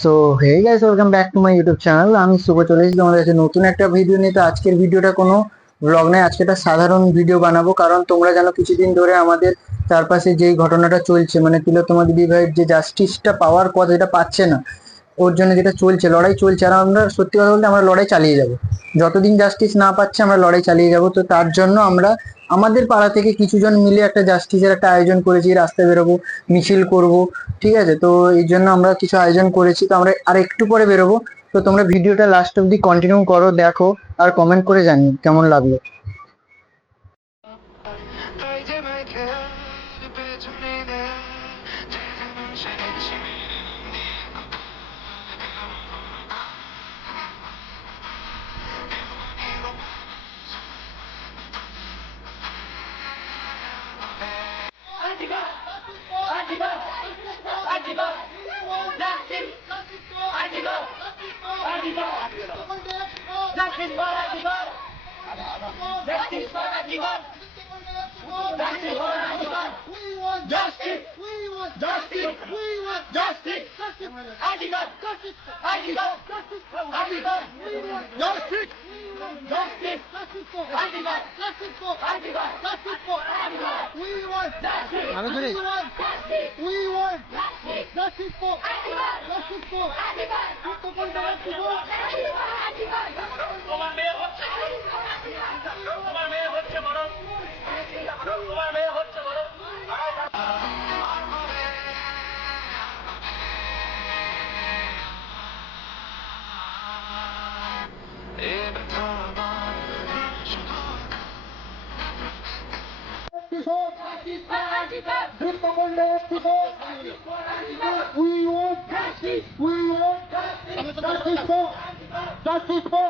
So hey guys, welcome back to my YouTube channel. আমি শুভ চলে এসেছি তোমাদের কাছে নতুন একটা ভিডিও নিয়ে। তো আজকের ভিডিওটা কোনো ব্লগ নয়, আজকে একটা সাধারণ ভিডিও বানাবো। কারণ তোমরা জানো কিছুদিন ধরে আমাদের চারপাশে যেই ঘটনাটা চলছে, মানে তিলোত্তমা দিদি ভাইয়ের যে জাস্টিসটা পাওয়ার কথা, যেটা পাচ্ছে না, ওর জন্য যেটা চলছে, লড়াই চলছে। আর আমরা সত্যি কথা বলতে আমরা লড়াই চালিয়ে যাব, যতদিন জাস্টিস না পাচ্ছে আমরা লড়াই চালিয়ে যাব। তো তার জন্য আমরা আমাদের পাড়া থেকে কিছুজন মিলে একটা জাস্টিসের একটা আয়োজন করেছি, রাস্তায় বেরোবো, মিছিল করব। ঠিক আছে, তো এই জন্য আমরা কিছু আয়োজন করেছি। তো আমরা আর একটু পরে বেরোবো। তো তোমরা ভিডিওটা লাস্ট অব্দি কন্টিনিউ করো, দেখো, আর কমেন্ট করে জানিও কেমন লাগলো। তোমার মেয়ে হচ্ছে তোমার মেয়ে হচ্ছে বড় তোমার মেয়ে হচ্ছে বড় Justice for